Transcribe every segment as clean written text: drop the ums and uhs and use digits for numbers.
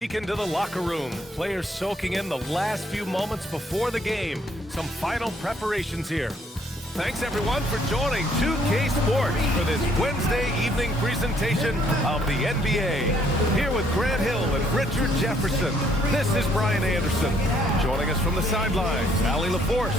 Peek into the locker room. Players soaking in the last few moments before the game. Some final preparations here. Thanks everyone for joining 2K Sports for this Wednesday evening presentation of the NBA. Here with Grant Hill and Richard Jefferson, this is Brian Anderson. Joining us from the sidelines, Allie LaForce.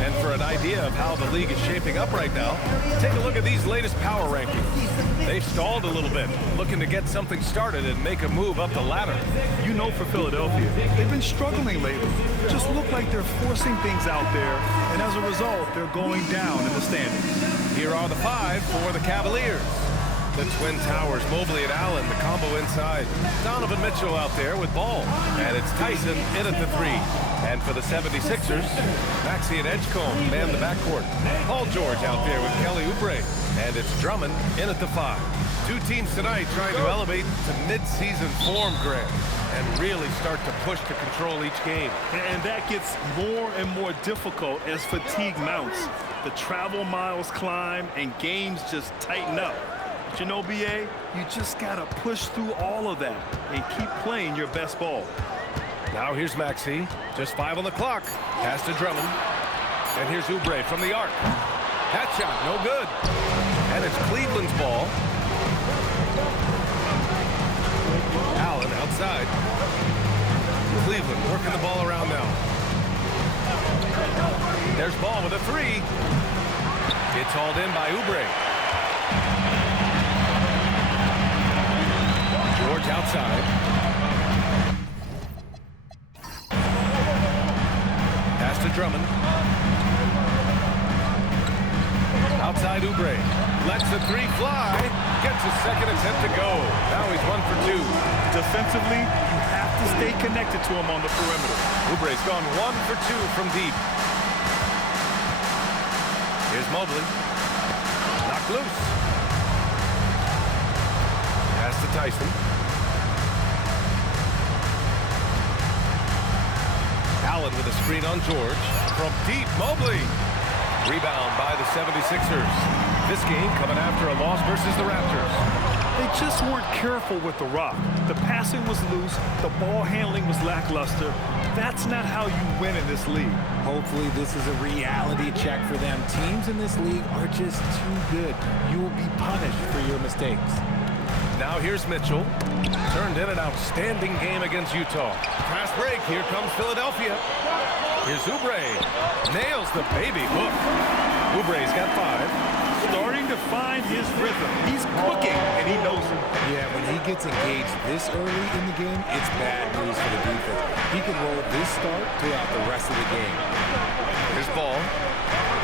And for an idea of how the league is shaping up right now, take a look at these latest power rankings. They've stalled a little bit, looking to get something started and make a move up the ladder. You know, for Philadelphia, they've been struggling lately. Just look like they're forcing things out there, and as a result, they're going down in the standings. Here are the five for the Cavaliers. The Twin Towers, Mobley and Allen, the combo inside. Donovan Mitchell out there with ball. And it's Tyson in at the three. And for the 76ers, Maxey and Edgecombe man the backcourt. Paul George out there with Kelly Oubre. And it's Drummond in at the five. Two teams tonight trying to elevate to mid-season form, Grant, and really start to push to control each game. And that gets more and more difficult as fatigue mounts. The travel miles climb and games just tighten up. But you know, BA, you just got to push through all of that and keep playing your best ball. Now here's Maxey, just 5 on the clock. Pass to Drummond. And here's Oubre from the arc. That shot, no good. And it's Cleveland's ball. Allen outside. Cleveland working the ball around now. There's ball with a three. It's hauled in by Oubre. George outside. Pass to Drummond. Outside Oubre. Lets the three fly. Gets his second attempt to go. Now he's 1 for 2. Defensively, you have to stay connected to him on the perimeter. Oubre's gone 1 for 2 from deep. Here's Mobley. Knocked loose. Pass to Tyson. Allen with a screen on George. From deep, Mobley. Rebound by the 76ers. This game coming after a loss versus the Raptors. They just weren't careful with the rock. The passing was loose. The ball handling was lackluster. That's not how you win in this league. Hopefully this is a reality check for them. Teams in this league are just too good. You will be punished for your mistakes. Now here's Mitchell. Turned in an outstanding game against Utah. Fast break. Here comes Philadelphia. Here's Oubre. Nails the baby hook. Oubre's got 5. Starting to find his rhythm. He's cooking, and he knows it. Yeah, when he gets engaged this early in the game, it's bad news for the defense. He can roll this start throughout the rest of the game. Here's ball.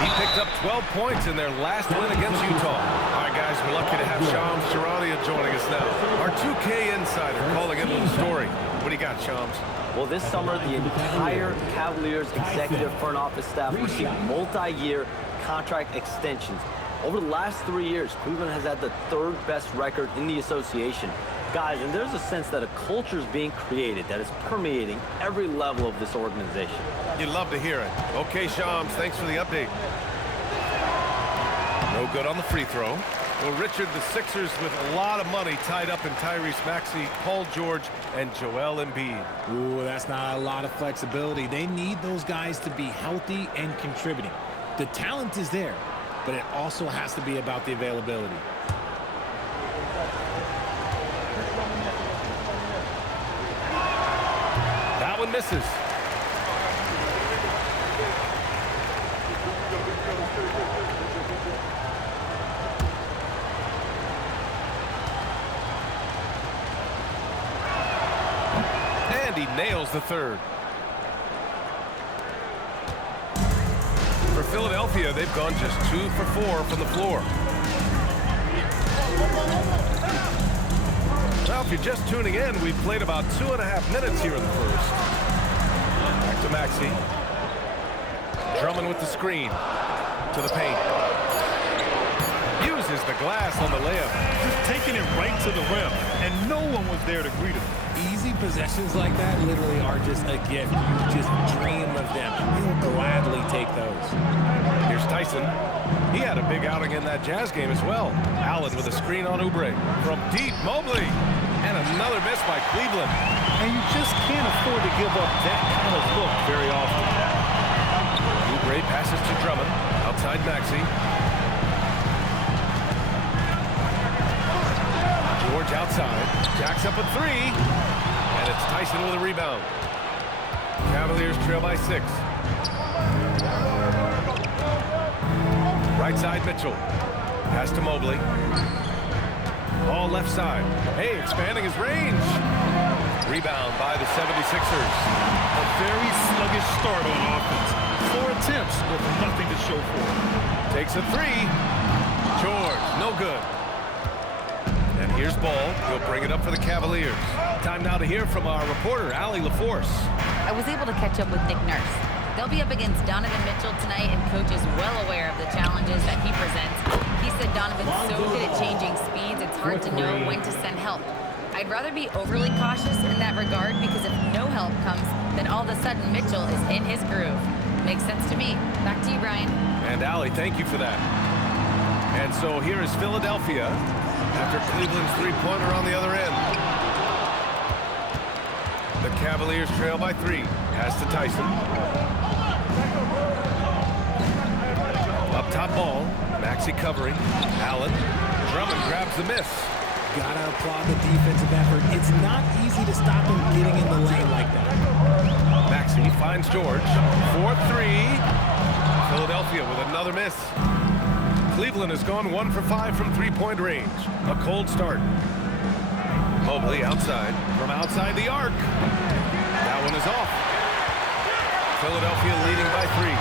He picked up 12 points in their last win against Utah. All right, guys, we're lucky to have Shams Charania joining us now. Our 2K insider calling into the story. What do you got, Shams? Well, this summer, the entire Cavaliers executive front office staff received multi-year contract extensions. Over the last 3 years, Cleveland has had the 3rd best record in the association. Guys, and there's a sense that a culture is being created that is permeating every level of this organization. You'd love to hear it. Okay, Shams, thanks for the update. No good on the free throw. Well, Richard, the Sixers with a lot of money tied up in Tyrese Maxey, Paul George, and Joel Embiid. Ooh, that's not a lot of flexibility. They need those guys to be healthy and contributing. The talent is there, but it also has to be about the availability. That one misses. And he nails the third. For Philadelphia, they've gone just 2 for 4 from the floor. Well, if you're just tuning in, we've played about 2.5 minutes here in the first. Back to Maxey. Drummond with the screen. To the paint. Uses the glass on the layup. Just taking it right to the rim, and no one was there to greet him. Easy possessions like that literally are just a gift. You just dream of them. You'll gladly take those. Here's Tyson. He had a big outing in that Jazz game as well. Allen with a screen on Oubre. From deep, Mobley. And a another miss by Cleveland. And you just can't afford to give up that kind of look very often. Oubre passes to Drummond. Outside Maxey. George outside. Jacks up a three. And it's Tyson with a rebound. Cavaliers trail by 6. Right side Mitchell. Pass to Mobley. Ball left side. Hey, expanding his range. Rebound by the 76ers. A very sluggish start on offense. 4 attempts with nothing to show for it. Takes a three. George, no good. And here's Ball. He'll bring it up for the Cavaliers. Time now to hear from our reporter, Allie LaForce. I was able to catch up with Nick Nurse. They'll be up against Donovan Mitchell tonight, and Coach is well aware of the challenges that he presents. He said Donovan's so good at changing speeds, it's hard to know when to send help. I'd rather be overly cautious in that regard, because if no help comes, then all of a sudden Mitchell is in his groove. Makes sense to me. Back to you, Brian. And Allie, thank you for that. And so here is Philadelphia after Cleveland's three-pointer on the other end. The Cavaliers trail by 3. Pass to Tyson. Up top Ball. Maxey covering. Allen. Drummond grabs the miss. Gotta applaud the defensive effort. It's not easy to stop him getting in the lane like that. Maxey finds George. 4-3. Philadelphia with another miss. Cleveland has gone 1 for 5 from three-point range. A cold start. Mobley outside. From outside the arc. That one is off. Philadelphia leading by 3.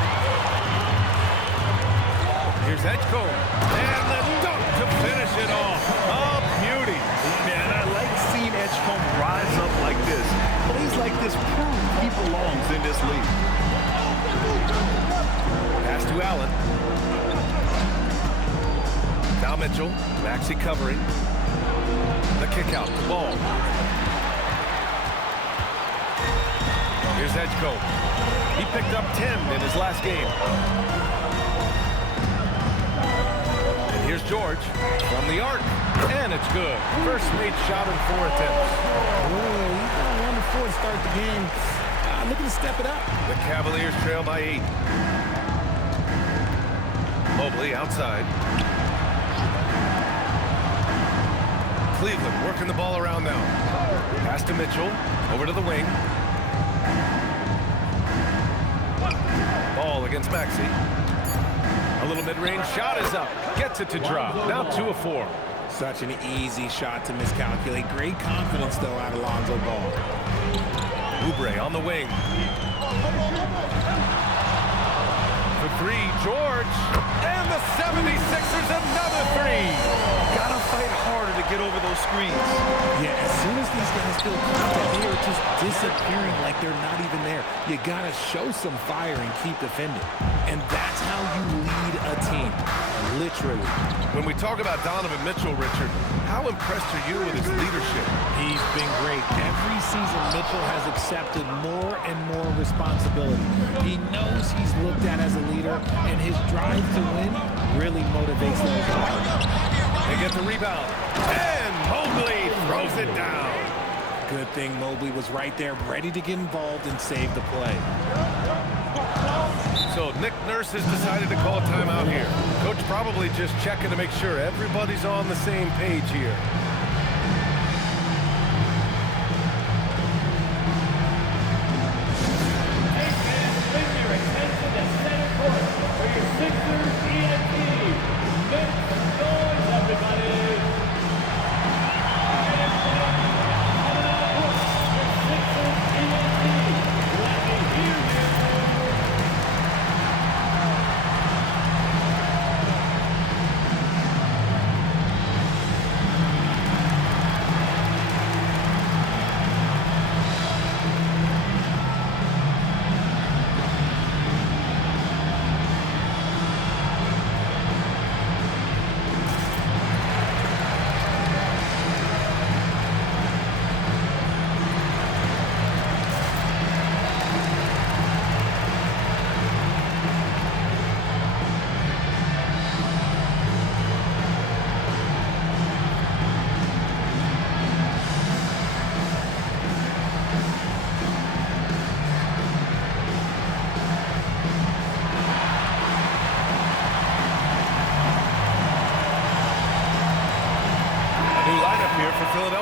Here's Edgecombe. And the dunk to finish it off. A beauty. Man, I like seeing Edgecombe rise up like this. Plays like this prove he belongs in this league. Pass to Allen. Now Mitchell. Maxey covering. The kick out. The Ball. Here's Edgecombe. He picked up 10 in his last game. And here's George from the arc. And it's good. First made shot in 4 attempts. Oh, he's got a wonderful to start the game. Looking to step it up. The Cavaliers trail by 8. Mobley outside. Cleveland working the ball around now. Pass to Mitchell. Over to the wing. Ball against Maxey. A little mid-range shot is up. Gets it to drop. Now 2 of 4. Such an easy shot to miscalculate. Great confidence, though, out of Lonzo Ball. Oubre on the wing. For 3, George. And the 76ers another 3. Gotta fight harder to get over those screens. Yeah, as soon as these guys feel contact, they are just disappearing like they're not even there. You gotta show some fire and keep defending. And that's how you lead a team, literally. When we talk about Donovan Mitchell, Richard, how impressed are you with his leadership? He's been great. Every season, Mitchell has accepted more and more responsibility. He knows he's looked at as a leader, and his drive to win really motivates them. They get the rebound. And Mobley throws it down. Good thing Mobley was right there, ready to get involved and save the play. So Nick Nurse has decided to call a timeout here. Coach probably just checking to make sure everybody's on the same page here.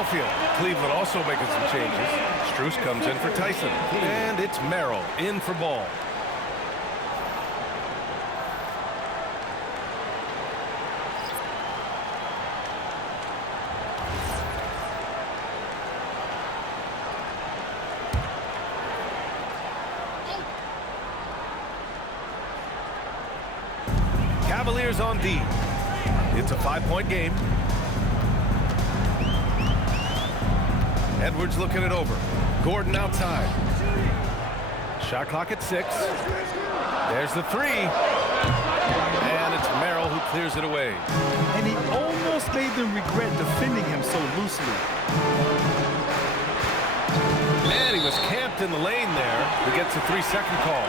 Philadelphia. Cleveland also making some changes. Strus comes in for Tyson. And it's Merrill in for Ball. Cavaliers on D. It's a 5-point game. Edwards looking it over. Gordon outside. Shot clock at 6. There's the 3. And it's Merrill who clears it away. And he almost made them regret defending him so loosely. And he was camped in the lane there. He gets a 3-second call.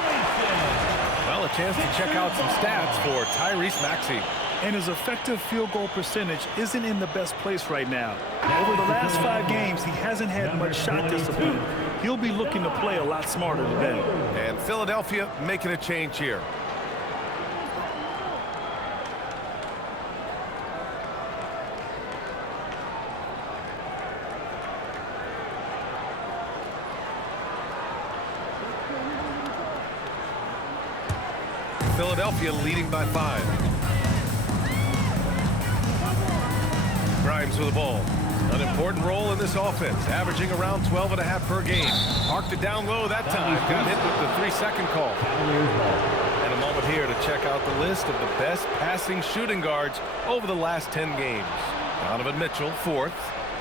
Well, a chance to check out some stats for Tyrese Maxey. And his effective field goal percentage isn't in the best place right now. Over the last 5 games, he hasn't had much shot discipline. He'll be looking to play a lot smarter today. And Philadelphia making a change here. Philadelphia leading by 5. Grimes with the ball. An important role in this offense, averaging around 12.5 per game. Parked it down low that time. Got hit with the 3-second call. And a moment here to check out the list of the best passing shooting guards over the last 10 games. Donovan Mitchell, 4th.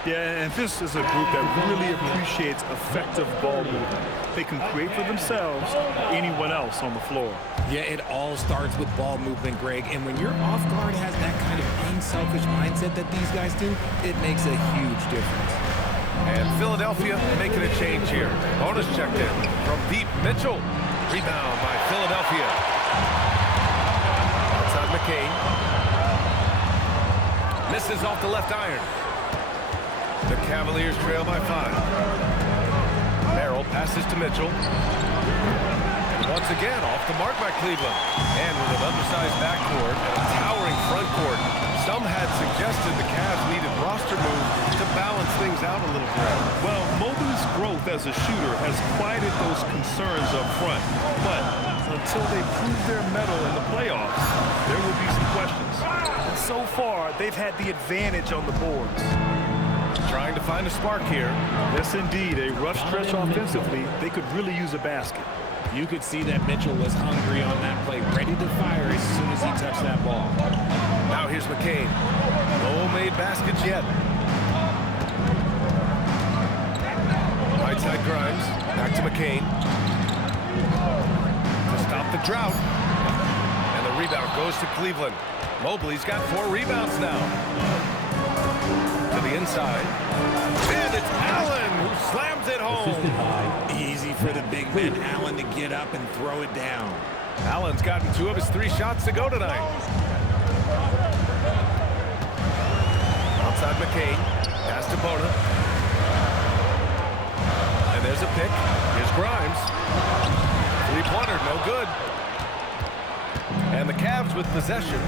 Yeah, and this is a group that really appreciates effective ball movement. They can create for themselves or anyone else on the floor. Yeah, it all starts with ball movement, Greg. And when your off guard has that kind of unselfish mindset that these guys do, it makes a huge difference. And Philadelphia making a change here. Bonus checked in from deep. Mitchell. Rebound by Philadelphia. Outside McCain. Misses off the left iron. The Cavaliers trail by 5. Merrill passes to Mitchell. And once again, off the mark by Cleveland. And with an undersized backcourt and a towering front court, some had suggested the Cavs needed roster moves to balance things out a little bit. Well, Mobley's growth as a shooter has quieted those concerns up front. But until they prove their mettle in the playoffs, there will be some questions. And so far, they've had the advantage on the boards. Trying to find a spark here. Yes, indeed. A rough stretch offensively. They could really use a basket. You could see that Mitchell was hungry on that play, ready to fire as soon as he touched that ball. Now here's McCain. No made baskets yet. Right side Grimes. Back to McCain. To stop the drought. And the rebound goes to Cleveland. Mobley's got 4 rebounds now. To the inside. And it's Allen who slams it home. Easy for the big man Allen to get up and throw it down. Allen's gotten 2 of his 3 shots to go tonight. Outside McCain. Pass to Bona. And there's a pick. Here's Grimes. 3-pointer, no good. And the Cavs with possession.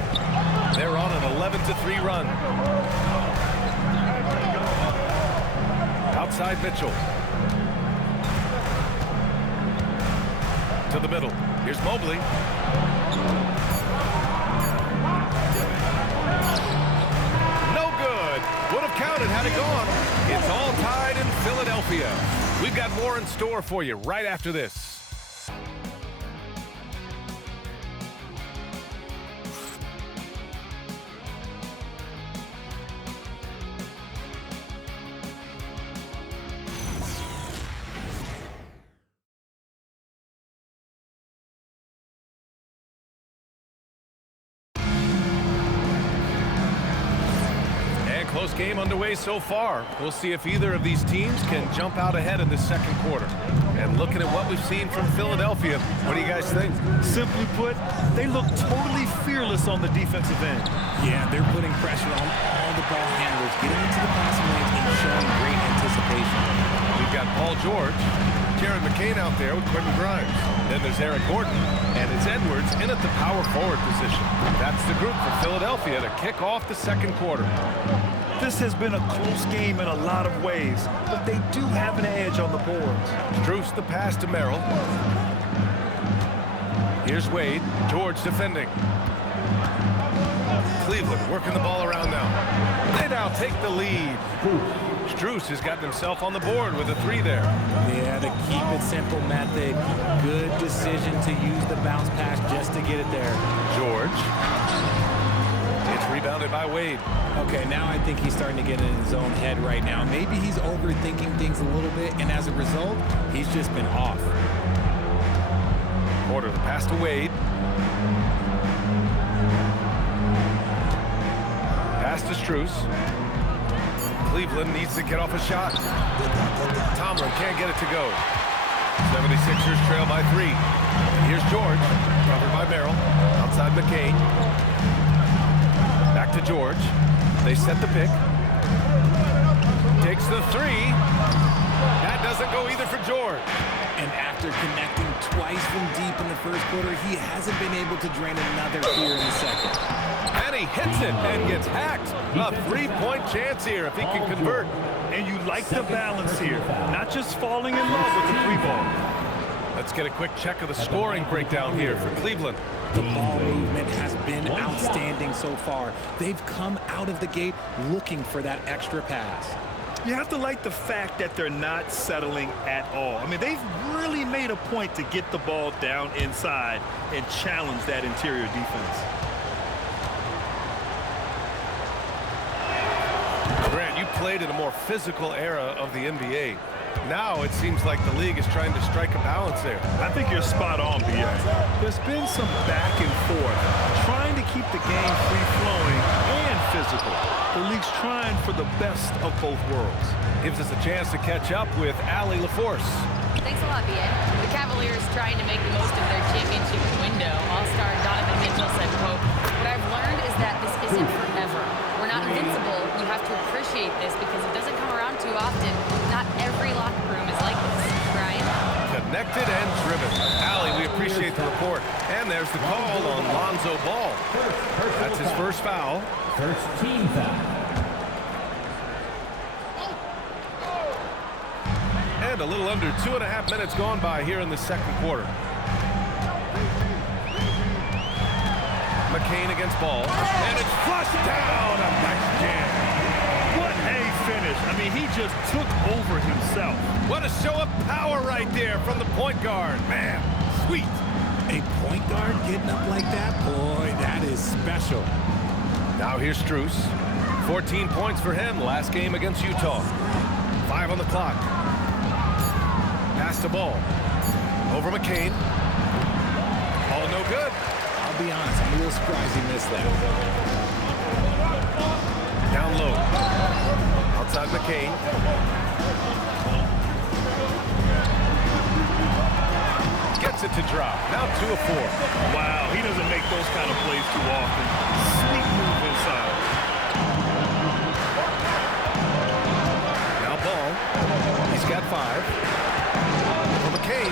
They're on an 11-3 run. Outside Mitchell. To the middle. Here's Mobley. No good. Would have counted had it gone. It's all tied in Philadelphia. We've got more in store for you right after this. Close game underway so far. We'll see if either of these teams can jump out ahead in the second quarter. And looking at what we've seen from Philadelphia, what do you guys think? Simply put, they look totally fearless on the defensive end. Yeah, they're putting pressure on all the ball handlers, getting into the passing lanes and showing great anticipation. We've got Paul George, Jared McCain out there with Quentin Grimes. Then there's Eric Gordon, and it's Edwards in at the power forward position. That's the group for Philadelphia to kick off the second quarter. This has been a close game in a lot of ways, but they do have an edge on the boards. Strus the pass to Merrill. Here's Wade. George defending. Cleveland working the ball around now. They now take the lead. Strus has gotten himself on the board with a 3 there. Yeah, the keep it simple method. Good decision to use the bounce pass just to get it there. George. It's rebounded by Wade. Okay, now I think he's starting to get in his own head right now. Maybe he's overthinking things a little bit, and as a result, he's just been off. Porter the pass to Wade. Pass to Strus. Cleveland needs to get off a shot. Tomlin can't get it to go. 76ers trail by 3. Here's George, covered by Merrill. Outside McCain. Back to George. They set the pick. Takes the 3. That doesn't go either for George. And after connecting twice from deep in the first quarter, he hasn't been able to drain another here in the second. And he hits it and gets hacked. A 3-point chance here if he can convert. And you like the balance here, not just falling in love with the 3-ball. Let's get a quick check of the scoring breakdown here for Cleveland. The ball movement has been outstanding so far. They've come out of the gate looking for that extra pass. You have to like the fact that they're not settling at all. I mean, they've really made a point to get the ball down inside and challenge that interior defense. Grant, you played in a more physical era of the NBA. Now it seems like the league is trying to strike a balance there. I think you're spot on, B.A. There's been some back and forth, trying to keep the game free-flowing and physical. The league's trying for the best of both worlds. Gives us a chance to catch up with Allie LaForce. Thanks a lot, BA. The Cavaliers trying to make the most of their championship window. All-star Donovan Mitchell said, quote, "What I've learned is that this isn't forever. We're not invincible. You have to appreciate this because it doesn't come around too often. Not every locker room is like this." Brian? Connected and driven. Allie, we appreciate the report. And there's the call on Lonzo Ball. That's his first foul. First team foul. And a little under 2.5 minutes gone by here in the second quarter. McCain against Ball. And it's flushed down. A nice jam. What a finish. I mean, he just took over himself. What a show of power right there from the point guard. Man, sweet. A point guard getting up like that? Boy, that is special. Now here's Strus. 14 points for him last game against Utah. 5 on the clock. Pass the Ball. Over McCain. All no good. I'll be honest, I'm a little surprised he missed that. Down low. Outside McCain. Gets it to drop. Now 2 of 4. Wow, he doesn't make those kind of plays too often. Sneak move inside. Now Ball. He's got 5. For McCain.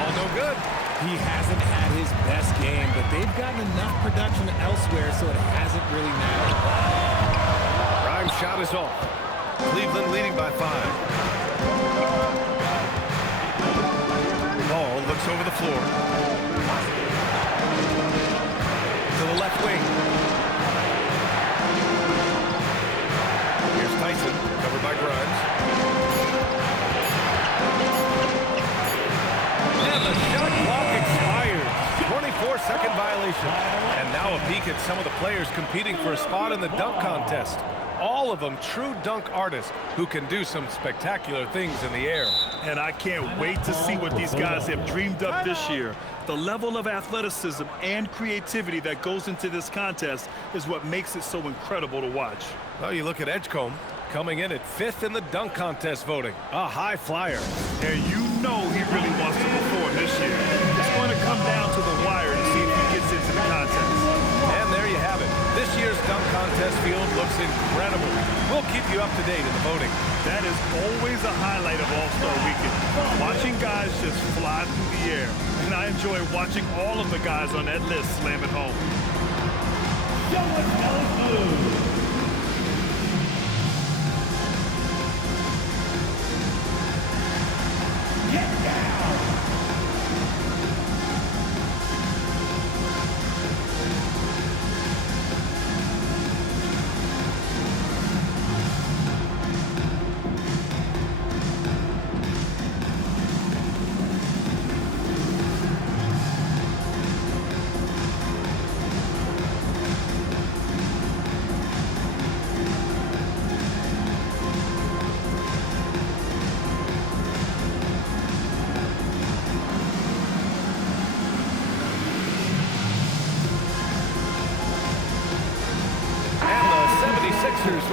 All no good. He hasn't had his best game, but they've gotten enough production elsewhere, so it hasn't really mattered. Prime shot is off. Cleveland leading by 5. Ball looks over the floor. To the left wing. Here's Tyson, covered by Grimes. And the shot clock expires. 24-second violation. And now a peek at some of the players competing for a spot in the dunk contest. All of them true dunk artists who can do some spectacular things in the air. And I can't wait to see what these guys have dreamed up this year. The level of athleticism and creativity that goes into this contest is what makes it so incredible to watch. Well, you look at Edgecombe coming in at 5th in the dunk contest voting. A high flyer. And you know he really wants to perform this year. It's going to come down to the wire to see if he gets into the contest. And there you have it. This year's dunk contest field looks incredible. We'll keep you up to date in the voting. That is always a highlight of All-Star Weekend. Watching guys just fly through the air. And I enjoy watching all of the guys on that list slam it home. Show us how it's moved.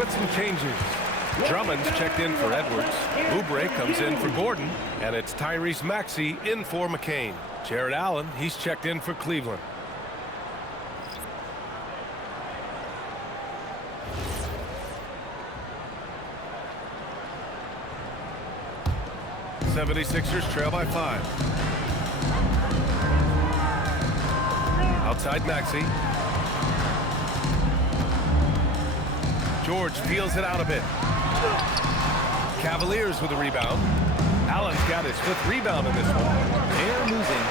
got some changes. Drummond's checked in for Edwards. Oubre comes in for Gordon. And it's Tyrese Maxey in for McCain. Jared Allen, he's checked in for Cleveland. '76ers trail by 5. Outside Maxey. George feels it out a bit. Cavaliers with a rebound. Allen's got his 5th rebound in this one. They're losing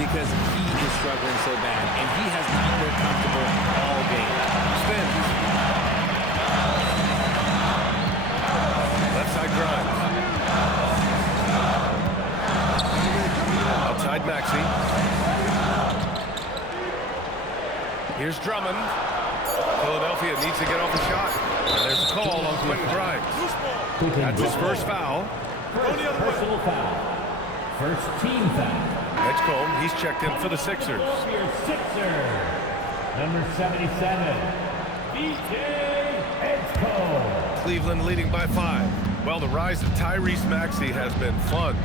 because he is struggling so bad, and he has not looked comfortable all game. Spins. Left side Grimes. Outside Maxey. Here's Drummond. Philadelphia needs to get off a shot. And there's a call on Quentin Grimes. That's his first foul. Personal foul. First team foul. Edgecombe, he's checked in for the Sixers. Sixers. Number 77, DJ Edgecombe. Cleveland leading by 5. Well, the rise of Tyrese Maxey has been fun.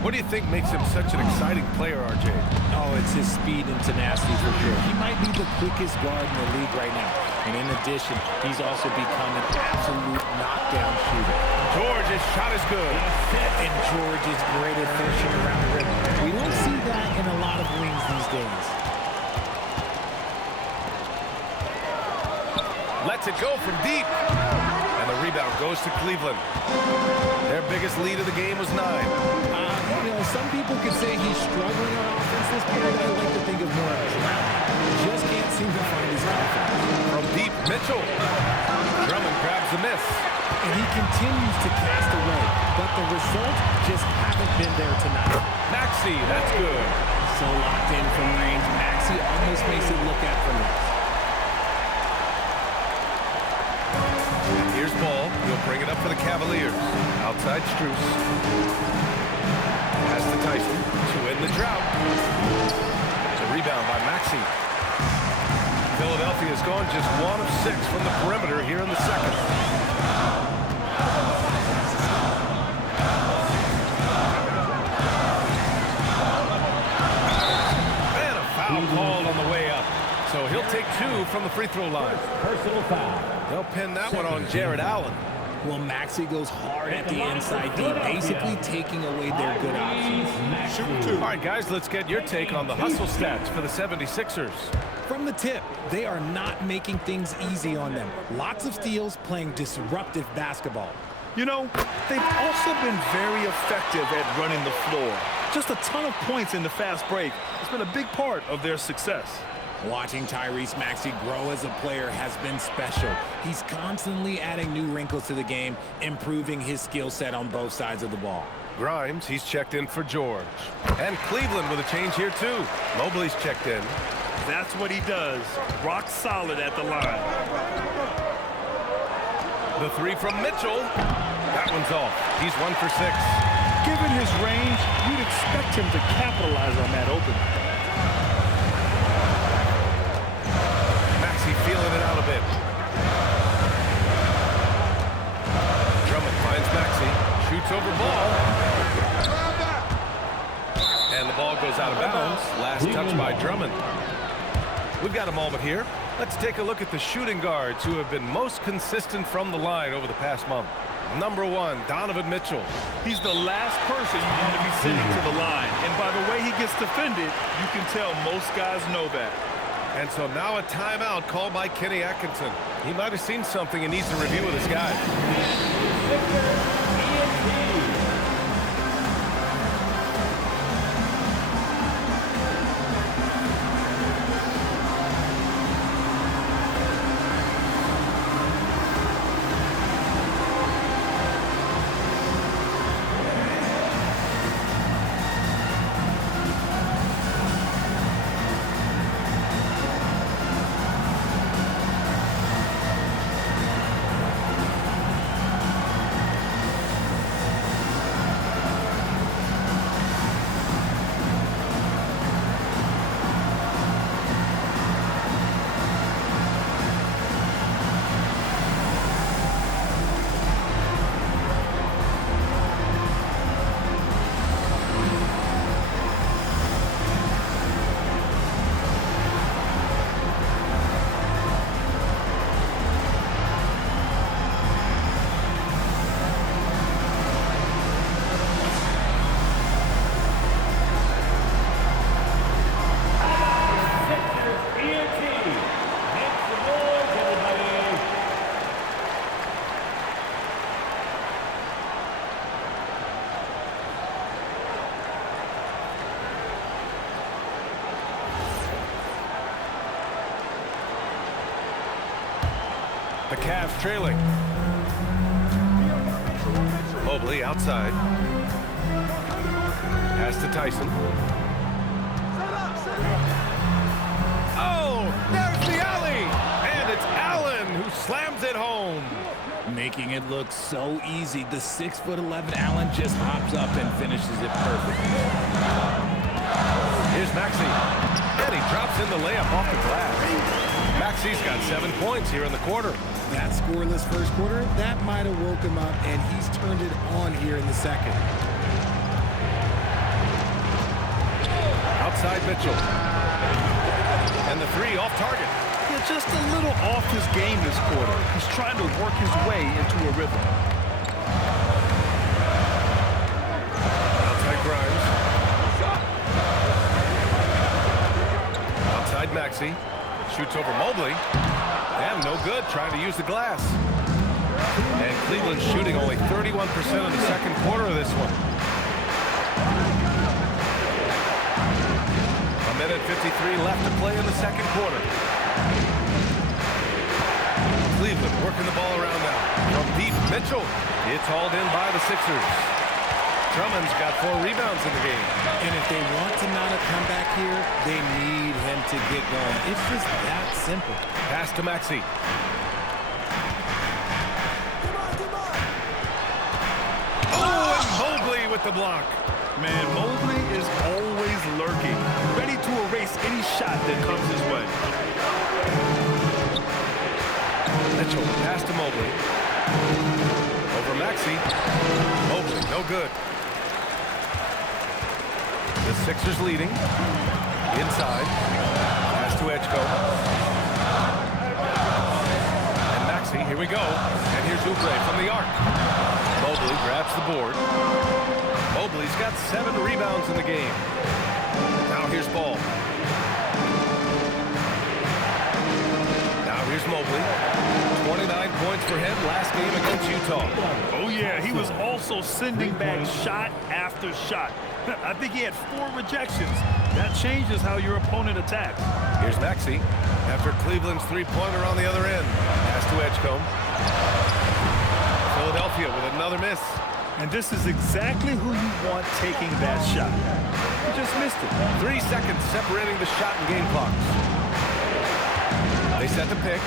What do you think makes him such an exciting player, RJ? Oh, it's his speed and tenacity for sure. He might be the quickest guard in the league right now. And in addition, he's also become an absolute knockdown shooter. George's shot is good. And George is great at finishing around the rim. We don't see that in a lot of wings these days. Lets it go from deep. And the rebound goes to Cleveland. Their biggest lead of the game was 9. You know, some people could say he's struggling on offense this period. I like to think of more of drowning. Just can't seem to find his confidence. From deep, Mitchell. Drummond grabs the miss. And he continues to cast away, but the results just haven't been there tonight. Maxey, that's good. So locked in from range, Maxey almost makes it look effortless. And here's Ball. He'll bring it up for the Cavaliers. Outside Strus. Pass to Tyson to end the drought. It's a rebound by Maxey. Philadelphia has gone just 1 of 6 from the perimeter here in the second. And a foul called on the way up. So he'll take 2 from the free throw line. Personal foul. They'll pin that one on Jared Allen. Well, Maxey goes hard at the inside D, basically taking away their good options. All right, guys, let's get your take on the hustle stats for the 76ers. From the tip, they are not making things easy on them. Lots of steals, playing disruptive basketball. You know, they've also been very effective at running the floor. Just a ton of points in the fast break has been a big part of their success. Watching Tyrese Maxey grow as a player has been special. He's constantly adding new wrinkles to the game, improving his skill set on both sides of the ball. Grimes, he's checked in for George. And Cleveland with a change here, too. Mobley's checked in. That's what he does. Rock solid at the line. The 3 from Mitchell. That one's off. He's 1 for 6. Given his range, you'd expect him to capitalize on that opening. Maxey feeling it out a bit. Drummond finds Maxey. Shoots over Ball. And the ball goes out of bounds. Last touch by Drummond. We've got a moment here. Let's take a look at the shooting guards who have been most consistent from the line over the past month. Number 1, Donovan Mitchell. He's the last person you want to be sending to the line. And by the way he gets defended, you can tell most guys know that. And so now a timeout called by Kenny Atkinson. He might have seen something and needs to review with his guys. The Cavs trailing. Mobley outside. Pass to Tyson. Oh, there's the alley! And it's Allen who slams it home. Making it look so easy. The 6'11" Allen just hops up and finishes it perfectly. Here's Maxey. And he drops in the layup off the glass. Maxey's got 7 points here in the quarter. That scoreless first quarter, that might have woke him up, and he's turned it on here in the second. Outside Mitchell. And the three off target. Yeah, just a little off his game this quarter. He's trying to work his way into a rhythm. Outside Grimes. Outside Maxey. Shoots over Mobley. And no good, trying to use the glass. And Cleveland shooting only 31% in the second quarter of this one. A minute 53 left to play in the second quarter. Cleveland working the ball around now. From deep, Mitchell. It's hauled in by the Sixers. Drummond's got 4 rebounds in the game. And if they want to mount a comeback here, they need him to get going. It's just that simple. Pass to Maxey. Oh, and Mobley with the block. Man, Mobley is always lurking, ready to erase any shot that comes his way. Mitchell, pass to Mobley. Over Maxey. Mobley, no good. The Sixers leading. Inside. Pass to Edgecombe. And Maxey, here we go. And here's Oubre from the arc. Mobley grabs the board. Mobley's got 7 rebounds in the game. Now here's Ball. Now here's Mobley. 29 points for him last game against Utah. Oh, yeah, he was also sending back shot after shot. I think he had 4 rejections. That changes how your opponent attacks. Here's Maxey after Cleveland's three-pointer on the other end. Pass to Edgecombe. Philadelphia with another miss. And this is exactly who you want taking that shot. He just missed it. 3 seconds separating the shot and game clocks. They set the pick.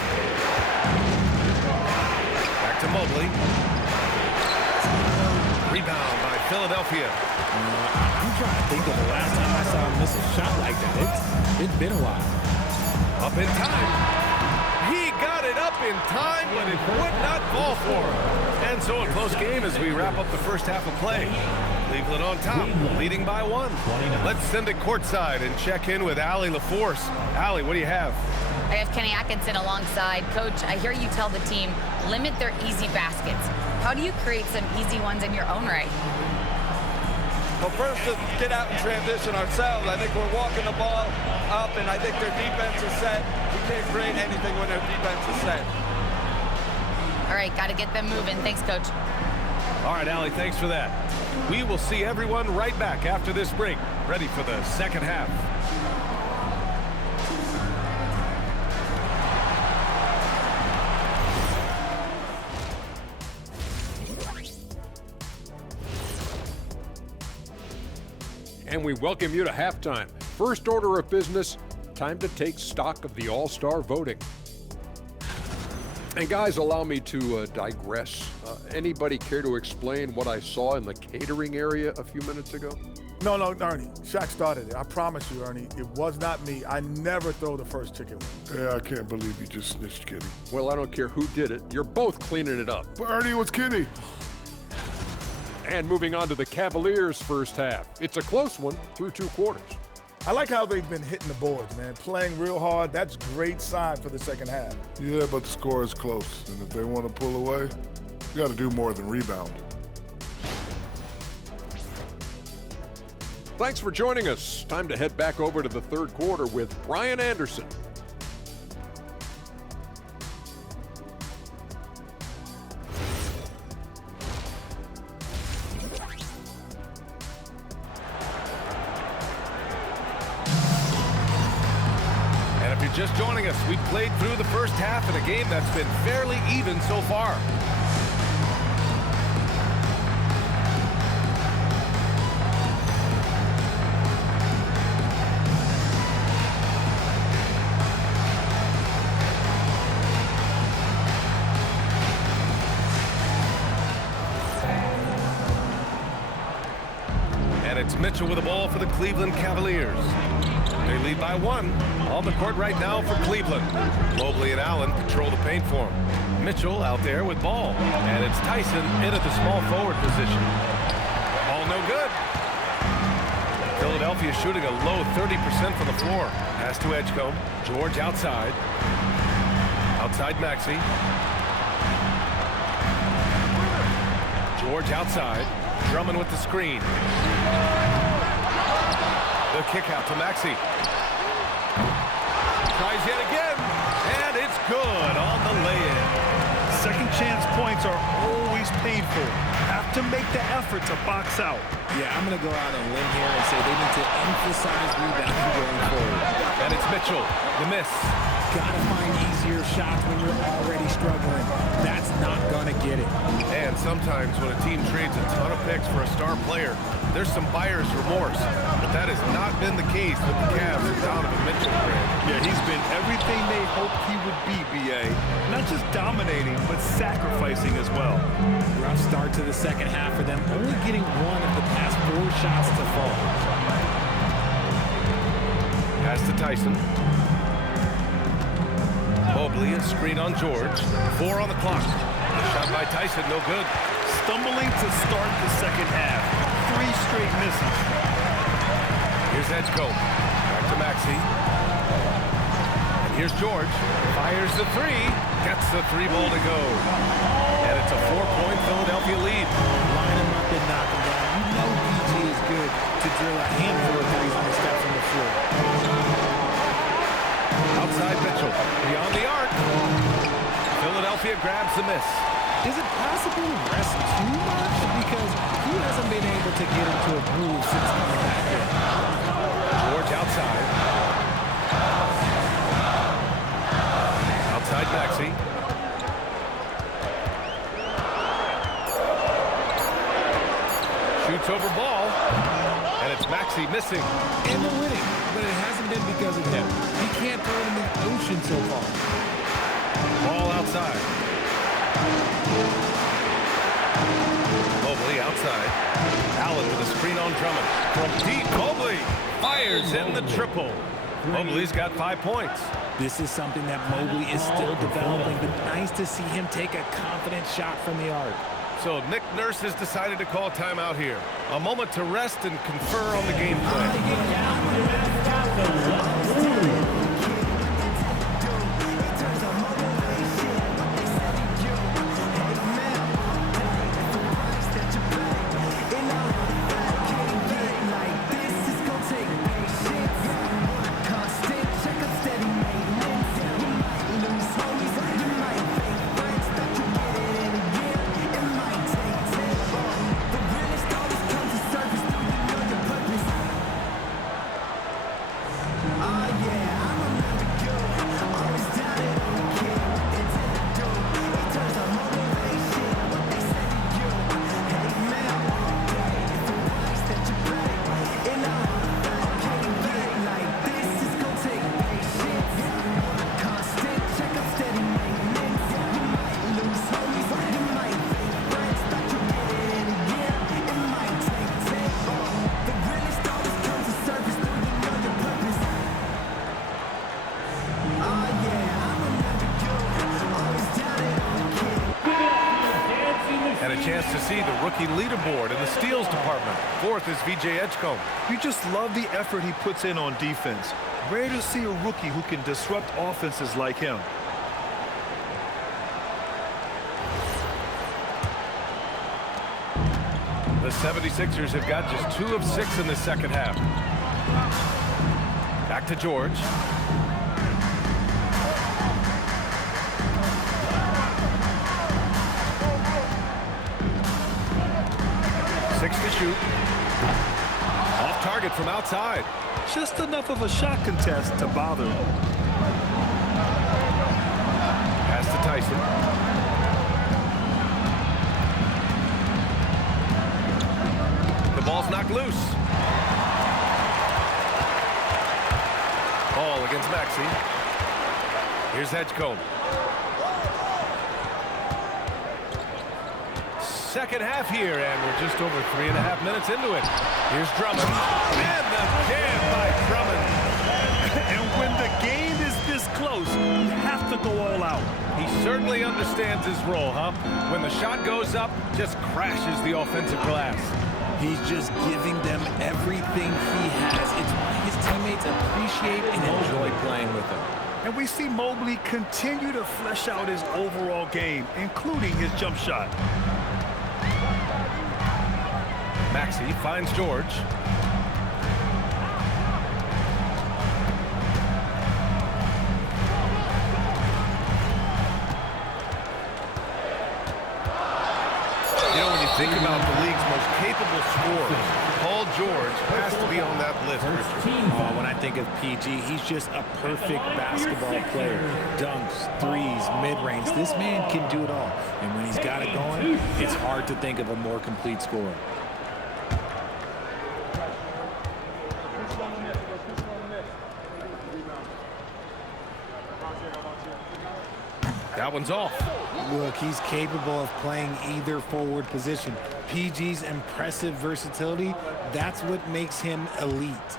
Back to Mobley. Rebound by Philadelphia. I'm trying to think of the last time I saw him miss a shot like that. It's been a while. Up in time. He got it up in time, but it would not fall for him. And so a close game as we wrap up the first half of play. Cleveland on top, leading by 1. Let's send it courtside and check in with Allie LaForce. Allie, what do you have? I have Kenny Atkinson alongside. Coach, I hear you tell the team, limit their easy baskets. How do you create some easy ones in your own right? Well, first, to get out and transition ourselves. I think we're walking the ball up, and I think their defense is set. We can't create anything when their defense is set. All right, got to get them moving. Thanks, Coach. All right, Allie, thanks for that. We will see everyone right back after this break, ready for the second half. And we welcome you to halftime. First order of business, time to take stock of the All-Star voting. And guys, allow me to digress. Anybody care to explain what I saw in the catering area a few minutes ago? No, Ernie. Shaq started it. I promise you, Ernie, it was not me. I never throw the first chicken wing. Yeah, I can't believe you just snitched Kenny. Well, I don't care who did it. You're both cleaning it up. But Ernie, was Kenny. And moving on to the Cavaliers' first half. It's a close one through 2 quarters. I like how they've been hitting the boards, man. Playing real hard. That's great sign for the second half. Yeah, but the score is close. And if they want to pull away, you got to do more than rebound. Thanks for joining us. Time to head back over to the third quarter with Brian Anderson. you're just joining us, we've played through the first half in a game that's been fairly even so far. And it's Mitchell with the ball for the Cleveland Cavaliers. They lead by 1. On the court right now for Cleveland. Mobley and Allen control the paint for him. Mitchell out there with ball. And it's Tyson in at the small forward position. Ball no good. Philadelphia shooting a low 30% from the floor. Pass to Edgecombe. George outside. Outside Maxey. George outside. Drummond with the screen. The kick out to Maxey. Tries yet again, and it's good on the lay-in. Second chance points are always painful. Have to make the effort to box out. Yeah, I'm going to go out on a limb here and say they need to emphasize rebounding going forward. And it's Mitchell, the miss. Got to find easier shots when you're already struggling. That's not going to get it. And sometimes when a team trades a ton of picks for a star player, there's some buyer's remorse. But that has not been the case with the Cavs and Donovan Mitchell. Yeah, he's been everything they hoped he would be, BA. Not just dominating, but sacrificing as well. Rough start to the second half for them, only getting 1 of the past 4 shots to fall. Pass to Tyson. Mobley, a screen on George. 4 on the clock. The shot by Tyson, no good. Stumbling to start the second half. 3 straight misses. Here's Edgecombe. Back to Maxey. And here's George. Fires the 3. Gets the 3-ball to go. And it's a 4-point Philadelphia lead. Line him up and knock him down. You know PG is good to drill a handful of threes when he steps on the floor. Outside Mitchell. Beyond the arc. Philadelphia grabs the miss. Is it possible to rest too much? Because he hasn't been able to get into a groove since coming back in. George outside. Outside Maxey. Shoots over ball. And it's Maxey missing. And they're winning, but it hasn't been because of him. He can't throw it in the ocean so far. Ball outside. Mobley outside. Allen with a screen on Drummond. From deep, Mobley fires in the triple. Mobley's got 5 points. This is something that Mobley is still developing, but nice to see him take a confident shot from the arc. So Nick Nurse has decided to call timeout here. A moment to rest and confer on the game plan. And a chance to see the rookie leaderboard in the steals department. 4th is VJ Edgecombe. You just love the effort he puts in on defense. Rare to see a rookie who can disrupt offenses like him. The 76ers have got just 2 of 6 in the second half. Back to George. Six to shoot. Off target from outside. Just enough of a shot contest to bother him. to Tyson. The ball's knocked loose. Ball against Maxey. Here's Edgecombe. Second half here, and we're just over 3.5 minutes into it. Here's Drummond. And the jam by Drummond. And when the game is this close, you have to go all out. He certainly understands his role, huh? When the shot goes up, just crashes the offensive glass. He's just giving them everything he has. It's why his teammates appreciate and enjoy playing with him. And we see Mobley continue to flesh out his overall game, including his jump shot. Maxey finds George. You know, when you think about the league's most capable scorers, Paul George has to be on that list. When I think of PG, he's just a perfect basketball player. Dunks, threes, mid-range. This man can do it all. And when he's got it going, it's hard to think of a more complete scorer. That one's off. Look, he's capable of playing either forward position. PG's impressive versatility, that's what makes him elite.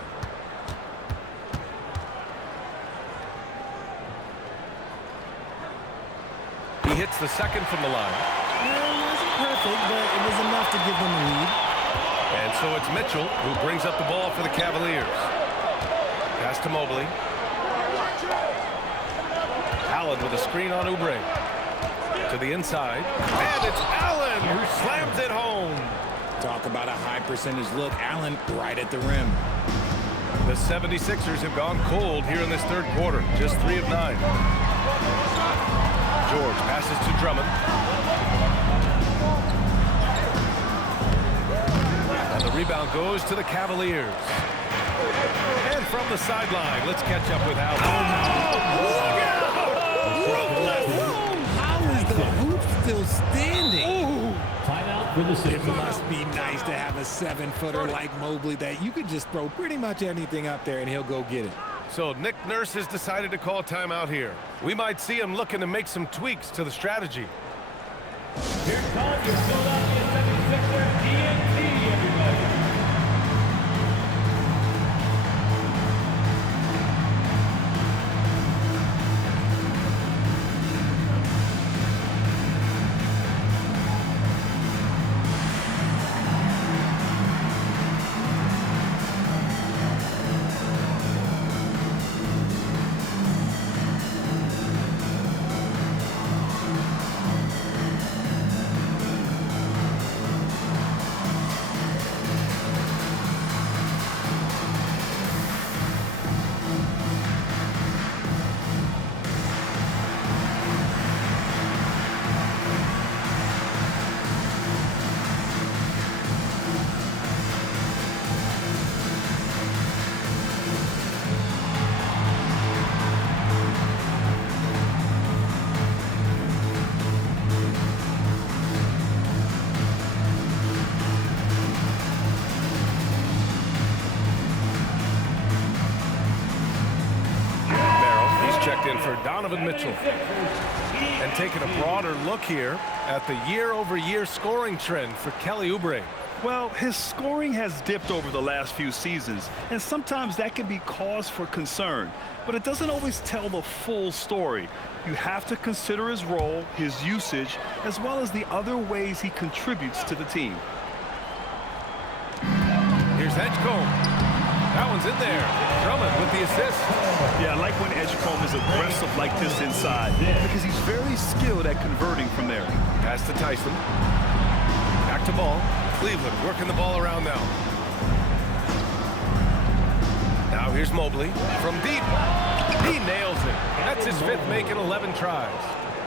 He hits the second from the line. It wasn't perfect, but it was enough to give them a lead. And so it's Mitchell who brings up the ball for the Cavaliers. Pass to Mobley. Allen with a screen on Oubre. To the inside. And it's Allen who slams it home. Talk about a high percentage look. Allen right at the rim. The 76ers have gone cold here in this third quarter. Just 3 of 9. George passes to Drummond. And the rebound goes to the Cavaliers. And from the sideline, let's catch up with Allen. Look out! How is the hoop still standing? Timeout for the Sixers. It must be nice to have a 7-footer like Mobley that you could just throw pretty much anything up there and he'll go get it. So Nick Nurse has decided to call timeout here. We might see him looking to make some tweaks to the strategy. Here comes your Philadelphia 76er TNT, everybody. Checked in for Donovan Mitchell. And taking a broader look here at the year-over-year scoring trend for Kelly Oubre. Well, his scoring has dipped over the last few seasons, and sometimes that can be cause for concern. But it doesn't always tell the full story. You have to consider his role, his usage, as well as the other ways he contributes to the team. Here's Edgecombe. That one's in there. Drummond with the assist. Yeah, I like when Edgecombe is aggressive like this inside because he's very skilled at converting from there. Pass to Tyson. Back to ball. Cleveland working the ball around now. Now here's Mobley from deep. He nails it. That's his 5th make in 11 tries.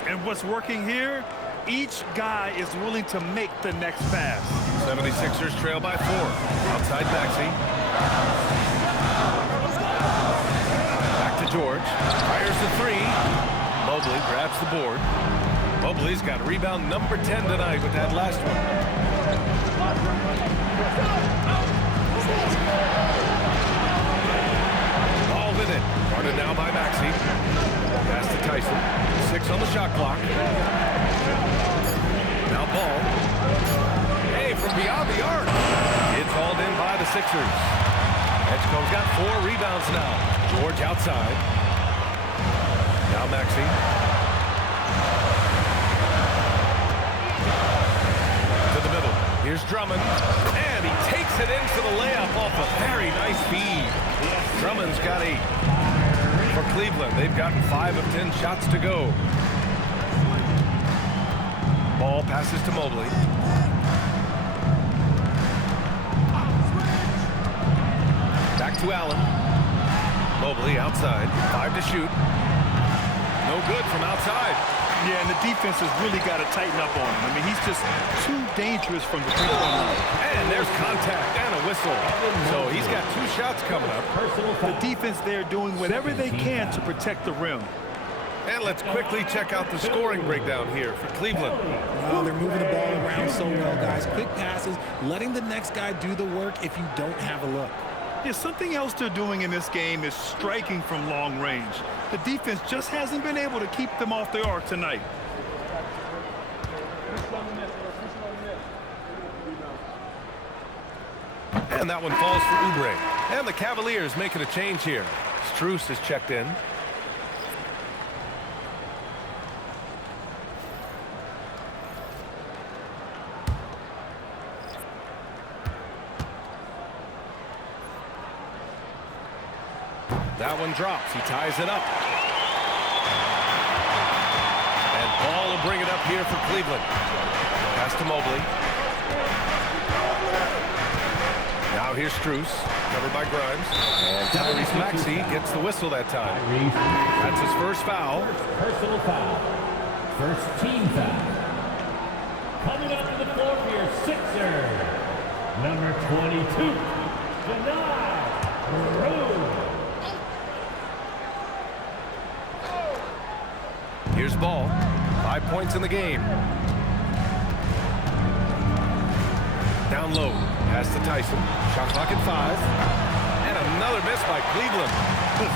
And what's working here? Each guy is willing to make the next pass. 76ers trail by 4. Outside Maxey. Back to George. Fires the 3. Mobley grabs the board. Mobley's got rebound number 10 tonight with that last one. Ball with it. Guarded now by Maxey. Pass to Tyson. 6 on the shot clock. Now Ball. Hey, from beyond the arc. It's hauled in by the Sixers. Edgecomb's got 4 rebounds now. George outside. Now Maxey. To the middle. Here's Drummond. And he takes it in for the layup off a very nice feed. Drummond's got 8. For Cleveland, they've gotten 5 of 10 shots to go. Ball passes to Mobley. Back to Allen. Mobley outside. 5 to shoot. No good from outside. Yeah, and the defense has really got to tighten up on him. I mean, he's just too dangerous from the three-point line. And there's contact and a whistle. So he's got 2 shots coming up. The defense there doing whatever they can to protect the rim. And let's quickly check out the scoring breakdown here for Cleveland. Well, they're moving the ball around so well, guys. Quick passes, letting the next guy do the work if you don't have a look. Yeah, something else they're doing in this game is striking from long range. The defense just hasn't been able to keep them off the arc tonight. And that one falls for Oubre. And the Cavaliers making a change here. Strus is checked in. That one drops. He ties it up. And Ball will bring it up here for Cleveland. Pass to Mobley. Now here's Strus, covered by Grimes. And Tyrese Maxey gets the whistle that time. That's his first foul. Personal foul. First team foul. Coming up to the floor for your Sixers. Number 22, Denai Rose. Here's Ball. 5 points in the game. Down low. Pass to Tyson. Shot clock at 5. And another miss by Cleveland.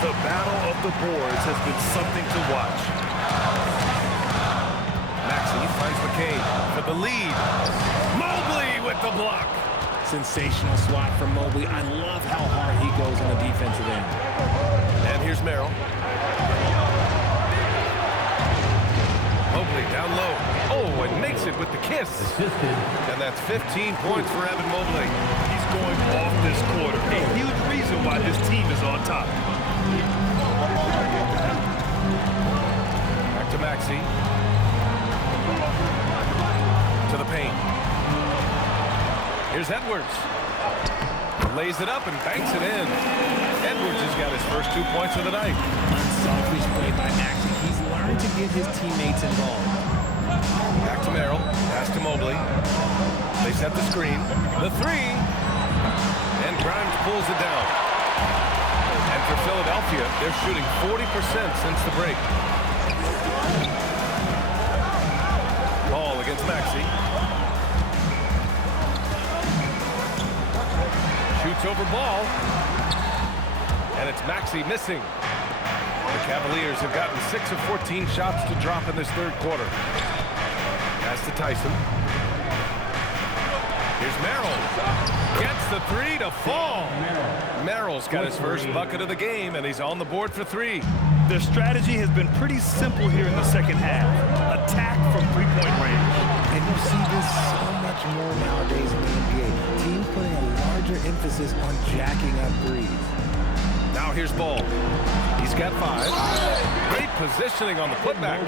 The battle of the boards has been something to watch. Maxey finds McCain for the lead. Mobley with the block. Sensational swat from Mobley. I love how hard he goes on the defensive end. And here's Merrill. Mobley down low. Oh, and makes it with the kiss. Assisted. And that's 15 points for Evan Mobley. He's going off this quarter. A huge reason why this team is on top. Back to Maxey. To the paint. Here's Edwards. Lays it up and banks it in. Edwards has got his first 2 points of the night. Unselfish play by Maxey. He's learned to get his teammates involved. Back to Merrill. Pass to Mobley. They set the screen. The 3. And Grimes pulls it down. And for Philadelphia, they're shooting 40% since the break. Ball against Maxey. Shoots over Ball. And it's Maxey missing. The Cavaliers have gotten 6 of 14 shots to drop in this third quarter. Pass to Tyson. Here's Merrill. Gets the 3 to fall. Merrill's got his first bucket of the game, and he's on the board for 3. Their strategy has been pretty simple here in the second half. Attack from three-point range. And you see this so much more nowadays in the NBA. Teams putting a larger emphasis on jacking up threes. Now here's Ball. He's got 5. Great positioning on the putback.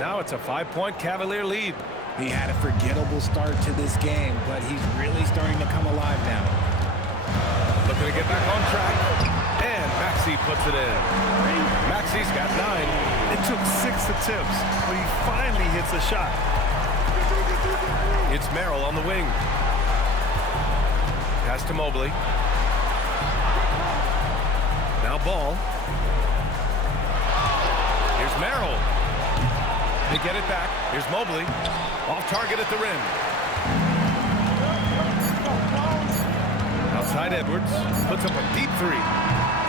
Now it's a 5-point Cavalier lead. He had a forgettable start to this game, but he's really starting to come alive now. Looking to get back on track. And Maxey puts it in. Maxey's got 9. It took 6 attempts, but he finally hits a shot. It's Merrill on the wing. Pass to Mobley. Now Ball. Here's Merrill. They get it back. Here's Mobley. Off target at the rim. Outside Edwards. Puts up a deep three.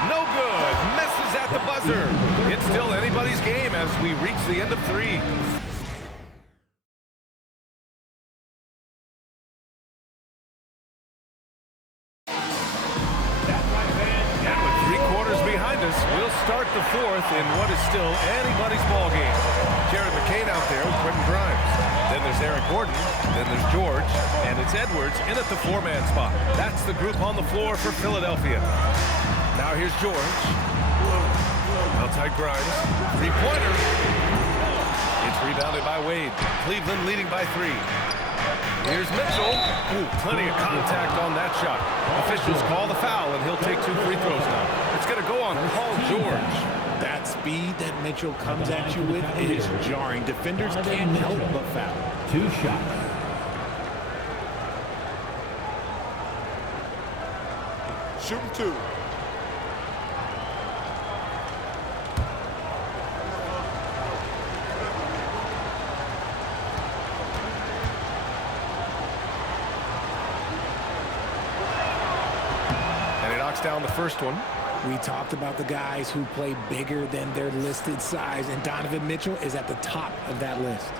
No good. Misses at the buzzer. It's still anybody's game as we reach the end of three. We'll start the fourth in what is still anybody's ball game. Jared McCain out there with Quentin Grimes. Then there's Eric Gordon. Then there's George. And it's Edwards in at the four-man spot. That's the group on the floor for Philadelphia. Now here's George. Outside Grimes. Three-pointer. It's rebounded by Wade. Cleveland leading by 3. Here's Mitchell. Ooh, plenty of contact on that shot. Officials call the foul, and he'll take 2 free throws now. It's going to go on Paul George. That speed that Mitchell comes at you with is jarring. Defenders can't help but foul. 2 shots. Shooting 2. Down the first one. We talked about the guys who play bigger than their listed size, and Donovan Mitchell is at the top of that list.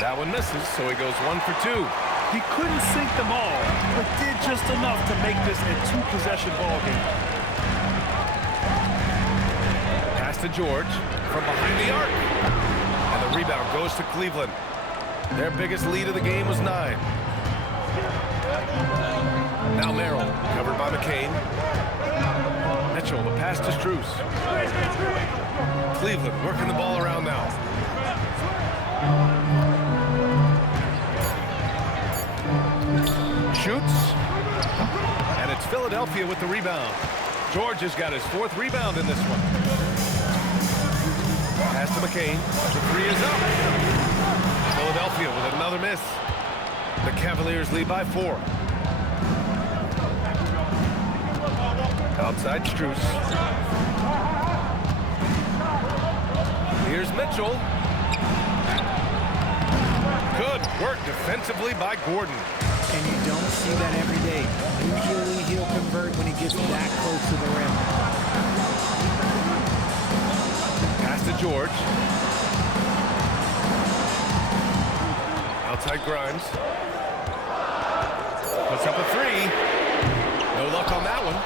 That one misses, so he goes 1 for 2. He couldn't sink them all, but did just enough to make this a 2-possession ball game. Pass to George from behind the arc. And the rebound goes to Cleveland. Their biggest lead of the game was 9. Now Merrill, covered by McCain. Mitchell, the pass to Strus. Cleveland working the ball around now. Shoots, and it's Philadelphia with the rebound. George has got his 4th rebound in this one. Pass to McCain. The 3 is up. Philadelphia with another miss. The Cavaliers lead by 4. Outside Strus. Here's Mitchell. Good work defensively by Gordon. And you don't see that every day. Usually he'll convert when he gets that close to the rim. Pass to George. Outside Grimes. Puts up a 3. No luck on that one.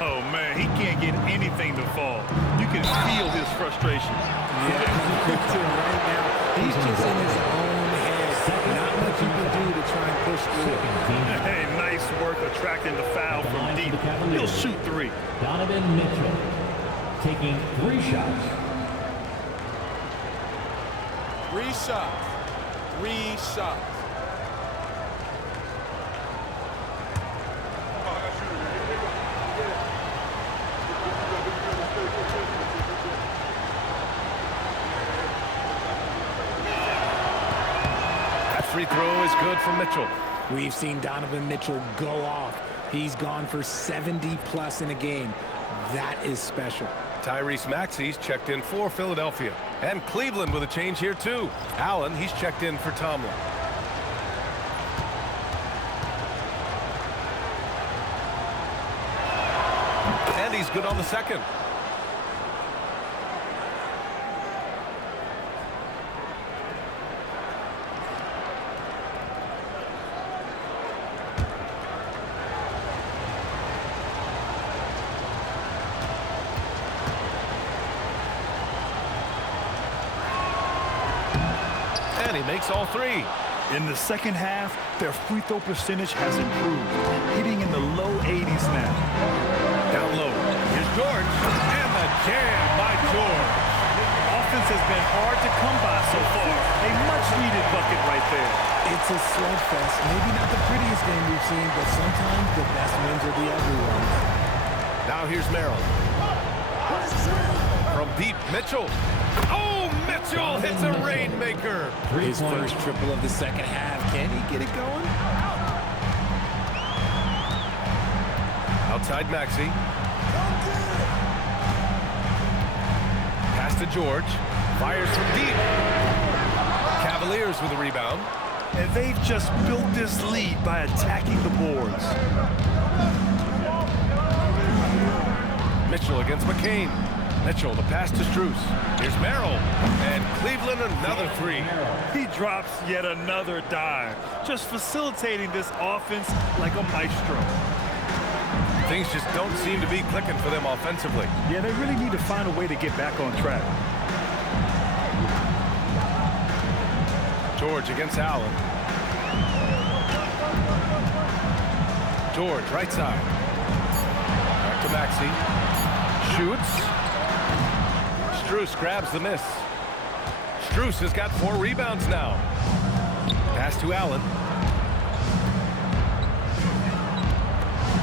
Oh, man, he can't get anything to fall. You can feel his frustration. Yeah, right now, he's just in his own head. Not much you can do to try and push through. Hey, nice work attracting the foul from deep. He'll shoot 3. Donovan Mitchell taking 3 shots. 3 shots. 3 shots. Free throw is good for Mitchell. We've seen Donovan Mitchell go off. He's gone for 70+ in a game. That is special. Tyrese Maxey's checked in for Philadelphia. And Cleveland with a change here too. Allen, he's checked in for Tomlin. And he's good on the second. He makes all 3. In the second half, their free throw percentage has improved, hitting in the low 80s now. Down low. Here's George. And the jam by George. Offense has been hard to come by so far. A much-needed bucket right there. It's a slugfest. Maybe not the prettiest game we've seen, but sometimes the best wins are the ugly ones. Now here's Merrill. From From deep, Mitchell. Oh, Mitchell hits a rainmaker. His first triple of the second half. Can he get it going? Outside Maxey. Pass to George. Fires from deep. Cavaliers with a rebound. And they've just built this lead by attacking the boards. Mitchell against McCain. Mitchell, the pass to Strus. Here's Merrill. And Cleveland, another three. He drops yet another dive, just facilitating this offense like a maestro. Things just don't seem to be clicking for them offensively. Yeah, they really need to find a way to get back on track. George against Allen. George, right side. Back to Maxey. Shoots. Strus grabs the miss. Strus has got 4 rebounds now. Pass to Allen.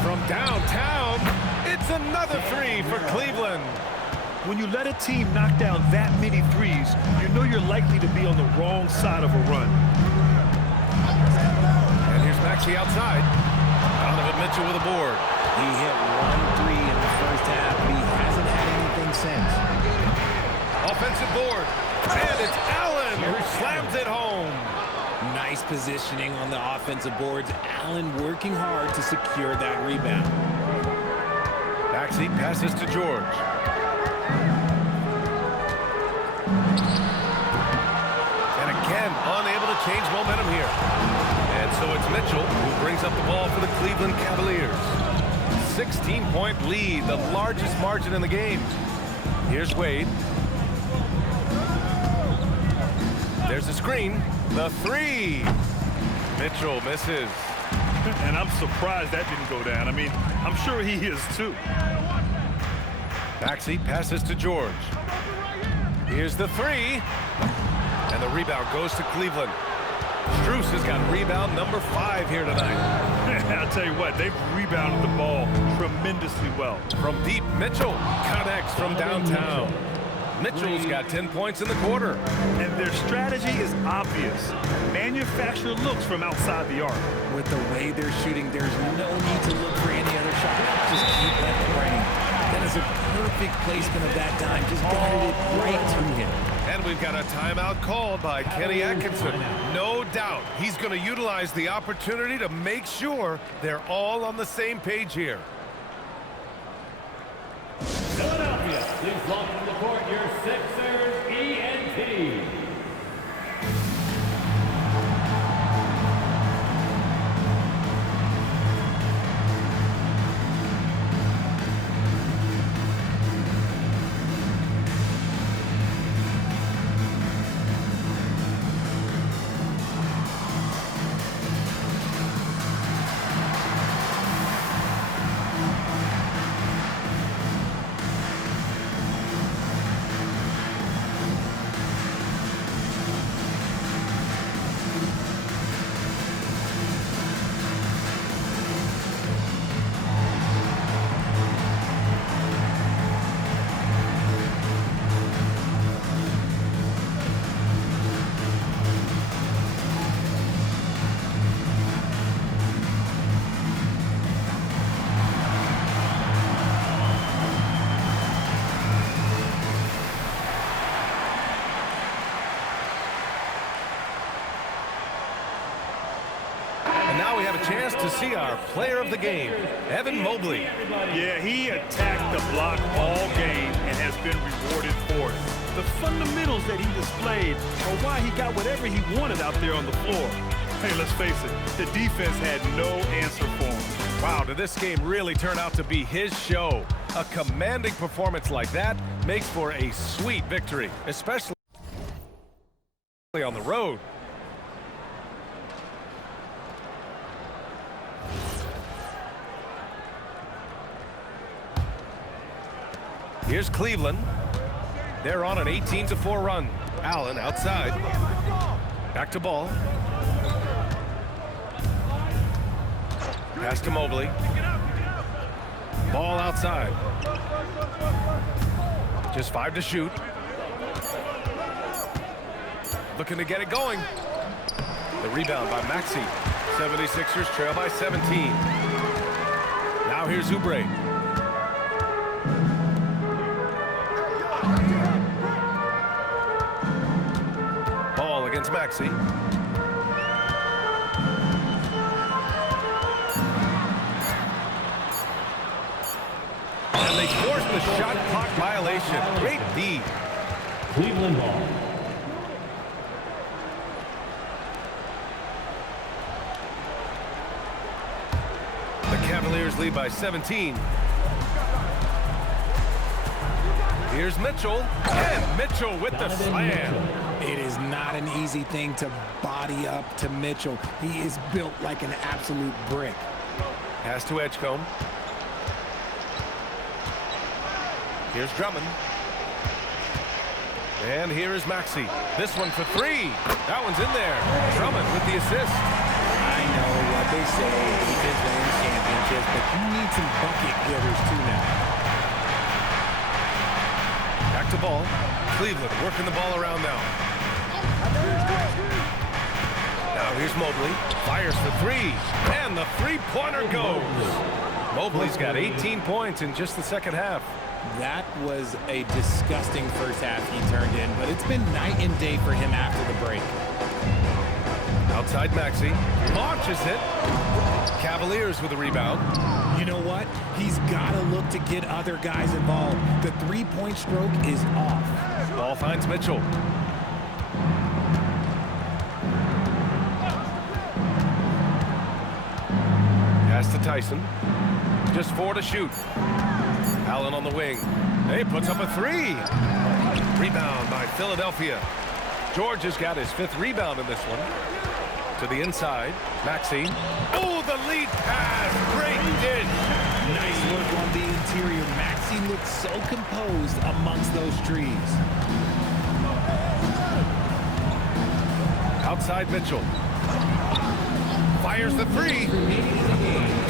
From downtown, it's another three for Cleveland. When you let a team knock down that many threes, you know you're likely to be on the wrong side of a run. And here's Maxey outside. Donovan Mitchell with a board. He hit 1 3 in the first half, but he hasn't had anything since. Offensive board. And it's Allen who slams it home. Nice positioning on the offensive boards. Allen working hard to secure that rebound. Maxey passes to George. And again, unable to change momentum here. And so it's Mitchell who brings up the ball for the Cleveland Cavaliers. 16-point lead, the largest margin in the game. Here's Wade. There's a screen. The three. Mitchell misses. And I'm surprised that didn't go down. I mean, I'm sure he is too. Maxey passes to George. Here's the three. And the rebound goes to Cleveland. Strus has got rebound number 5 here tonight. I'll tell you what, they've rebounded the ball tremendously well. From deep, Mitchell connects from downtown. Mitchell's got 10 points in the quarter. And their strategy is obvious. Manufacture looks from outside the arc. With the way they're shooting, there's no need to look for any other shot. Just keep letting it rain. That is a perfect placement of that dime. Just guided it right to him. And we've got a timeout called by Kenny Atkinson. No doubt he's going to utilize the opportunity to make sure they're all on the same page here. Philadelphia, please welcome to the court your Sixers ENT. Now we have a chance to see our player of the game, Evan Mobley. Yeah, he attacked the block all game and has been rewarded for it. The fundamentals that he displayed are why he got whatever he wanted out there on the floor. Hey, let's face it, the defense had no answer for him. Wow, did this game really turn out to be his show? A commanding performance like that makes for a sweet victory, especially on the road. Here's Cleveland. They're on an 18-4 run. Allen outside. Back to Ball. Pass to Mobley. Ball outside. Just 5 to shoot. Looking to get it going. The rebound by Maxey. 76ers trail by 17. Now here's Oubre. Ball against Maxey. And they force the shot clock violation. Great D. Cleveland ball. The Cavaliers lead by 17. Here's Mitchell. And Mitchell with the slam. It is not an easy thing to body up to Mitchell. He is built like an absolute brick. Pass to Edgecombe. Here's Drummond. And here is Maxey. This one for 3. That one's in there. Drummond with the assist. I know what they say, defense wins championships, but you need some bucket getters too now. Back to ball. Cleveland working the ball around now. Now here's Mobley. Fires for 3. And the three-pointer goes. Mobley's got 18 points in just the second half. That was a disgusting first half he turned in, but it's been night and day for him after the break. Outside Maxey. Launches it. Cavaliers with a rebound. You know what? He's got to look to get other guys involved. The three-point stroke is off. Ball finds Mitchell. Pass to Tyson. Just 4 to shoot. Allen on the wing. He puts up a 3. Rebound by Philadelphia. George has got his 5th rebound in this one. To the inside. Maxey. Oh, the lead pass. Great dish. Nice work on the interior. Maxey looks so composed amongst those trees. Outside Mitchell. Fires the 3.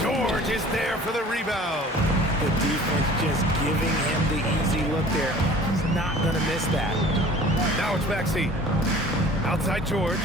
George is there for the rebound. The defense just giving him the easy look there. He's not going to miss that. Now it's Maxey. Outside George.